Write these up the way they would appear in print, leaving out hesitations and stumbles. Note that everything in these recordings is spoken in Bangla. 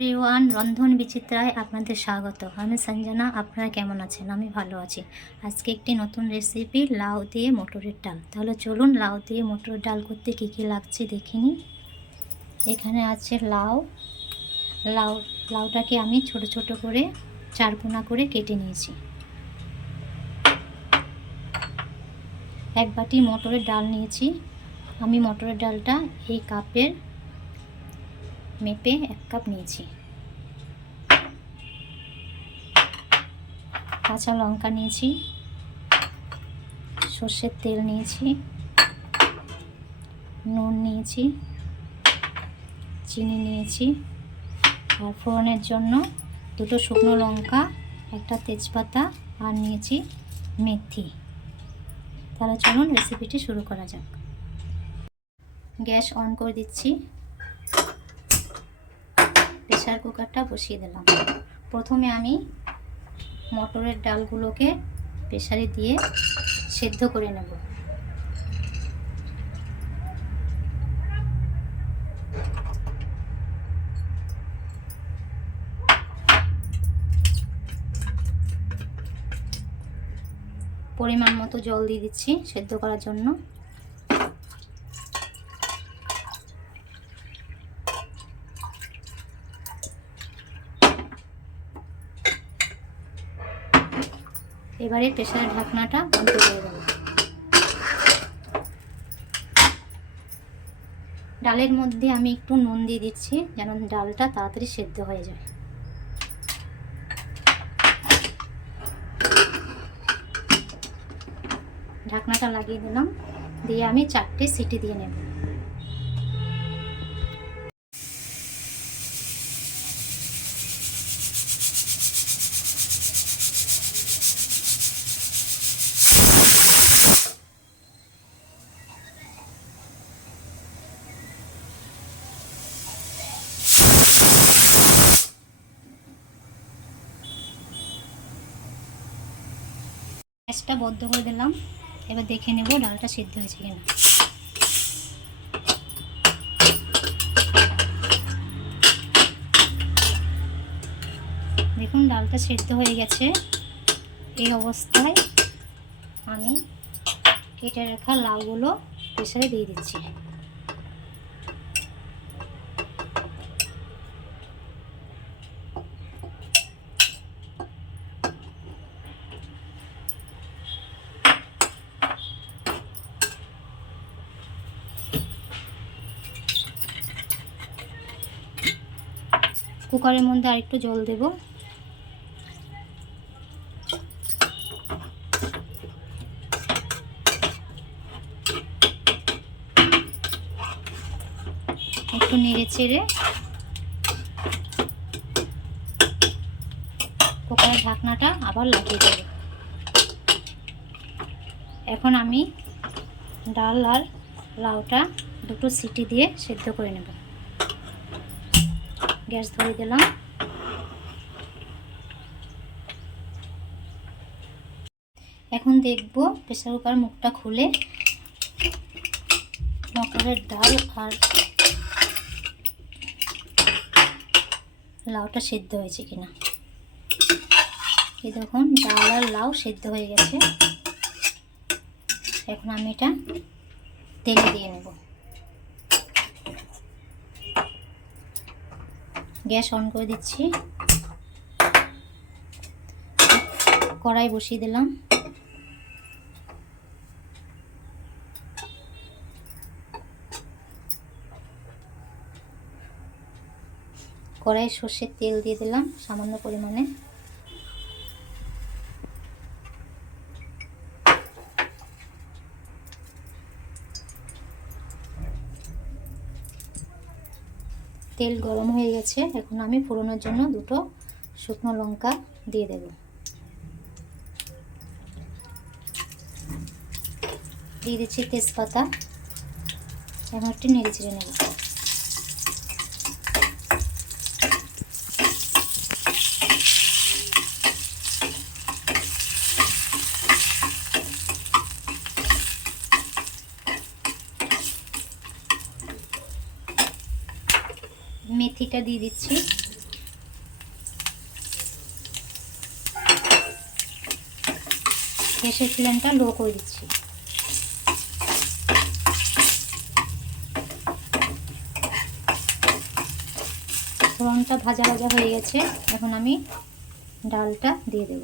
এভরিওয়ান, রন্ধন বিচিত্রায় আপনাদের স্বাগত। আমি সঞ্জনা। আপনারা কেমন আছেন? আমি ভালো আছি। আজকে একটি নতুন রেসিপি, লাউ দিয়ে মটরের ডাল। তাহলে চলুন লাউ দিয়ে মটরের ডাল করতে কী কী লাগছে দেখে নিই। এখানে আছে লাউটাকে আমি ছোট ছোট করে চারকোনা করে কেটে নিয়েছি। এক বাটি মটরের ডাল নিয়েছি। আমি মটরের ডালটা এই কাপের মেপে 1 কাপ নিয়েছি। কাঁচা লঙ্কা নিয়েছি, সর্ষের তেল নিয়েছি, নুন নিয়েছি, চিনি নিয়েছি, আর ফোড়নের জন্য 2টো শুকনো লঙ্কা, 1টা তেজপাতা, আর নিয়েছি মেথি। তাহলে চলুন রেসিপিটি শুরু করা যাক। গ্যাস অন করে দিচ্ছি। প্রেসার কুকারটা বসিয়ে দিলাম। প্রথমে আমি মটরের ডালগুলোকে প্রেসারে দিয়ে সেদ্ধ করে নেব। পরিমাণ মতো জল দিয়ে দিচ্ছি সেদ্ধ করার জন্য। এবারে প্রেসারের ঢাকনাটা বন্ধ করে দেব। ডালের মধ্যে আমি একটু নুন দিয়ে দিচ্ছি যেন ডালটা তাড়াতাড়ি সেদ্ধ হয়ে যায়। ঢাকনাটা লাগিয়ে দিলাম, দিয়ে আমি 4টে সিটি দিয়ে নেব। গ্যাসটা বন্ধ করে দিলাম। এবার দেখে নেব ডালটা সিদ্ধ হয়েছে কিনা। দেখুন ডালটা সিদ্ধ হয়ে গেছে। এই অবস্থায় আমি কেটে রাখা লাউগুলো প্রেসারে দিয়ে দিচ্ছি। কুকারের মধ্যে আরেকটু জল দেব। একটু নেড়ে চেড়ে কুকারের ঢাকনাটা আবার লাগিয়ে দেব। এখন আমি ডাল আর লাউটা 2টো সিটি দিয়ে সেদ্ধ করে নেব। গ্যাস ধরে দিলাম। এখন দেখব প্রেসার কুকার মুখটা খুলে মটরের ডাল আর লাউটা সেদ্ধ হয়েছে কিনা। এই দেখুন ডাল আর লাউ সেদ্ধ হয়ে গেছে। এখন আমি এটা তেলে দিয়ে নেব। গ্যাস অন করে দিচ্ছি। কড়াই বসিয়ে দিলাম। কড়াই সর্ষের তেল দিয়ে দিলাম সামান্য পরিমাণে। তেল গরম হয়ে গেছে। এখন আমি ফোড়নের জন্য 2টো শুকনো লঙ্কা দিয়ে দেব। দিয়ে দিচ্ছি তেজপাতা। এখন একটু নেড়ে চেড়ে নেব। মেথিটা দিয়ে দিচ্ছি। গ্যাসের ফ্লেমটা লো করে দিচ্ছি। ফোড়নটা ভাজা ভাজা হয়ে গেছে, এখন আমি ডালটা দিয়ে দেব।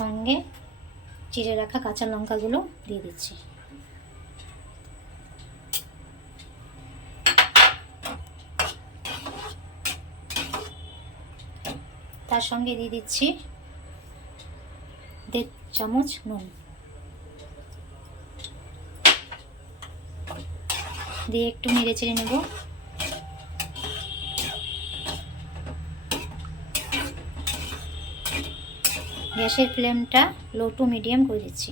সঙ্গে চিড়ে রাখা কাঁচা লঙ্কাগুলো দিয়ে দিচ্ছি। তার সঙ্গে দিয়ে দিচ্ছি 1.5 চামচ নুন, দিয়ে একটু নেড়ে চেড়ে নেব। গ্যাসের ফ্লেমটা লো টু মিডিয়াম করে দিচ্ছি।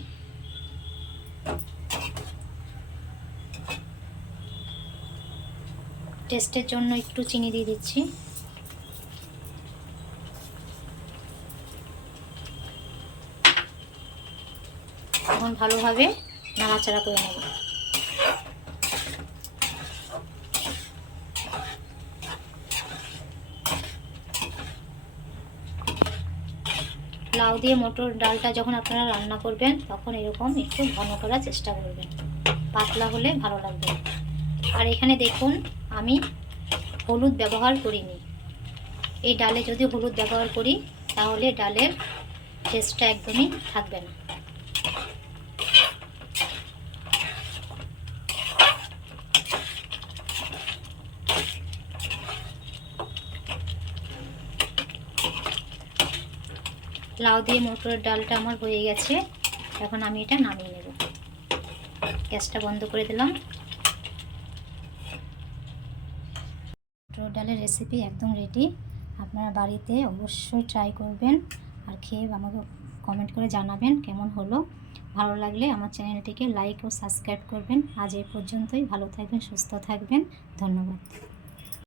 টেস্টের জন্য একটু চিনি দিয়ে দিচ্ছি। এখন ভালোভাবে নাড়াচাড়া করে নেব। লাউ দিয়ে মটর ডালটা যখন আপনারা রান্না করবেন তখন এরকম একটু ঘন করার চেষ্টা করবেন, পাতলা হলে ভালো লাগবে। আর এখানে দেখুন আমি হলুদ ব্যবহার করিনি। এই ডালে যদি হলুদ ব্যবহার করি তাহলে ডালের টেস্টটা একদমই থাকবে না। লাউ দিয়ে মটরের ডালটা আমার হয়ে গেছে, এখন আমি এটা নামিয়ে নেব। গ্যাসটা বন্ধ করে দিলাম। মটর ডালের রেসিপি একদম রেডি। আপনারা বাড়িতে অবশ্যই ট্রাই করবেন আর খেয়ে আমাকে কমেন্ট করে জানাবেন কেমন হলো। ভালো লাগলে আমার চ্যানেলটিকে লাইক ও সাবস্ক্রাইব করবেন। আজ এই পর্যন্তই। ভালো থাকবেন, সুস্থ থাকবেন। ধন্যবাদ।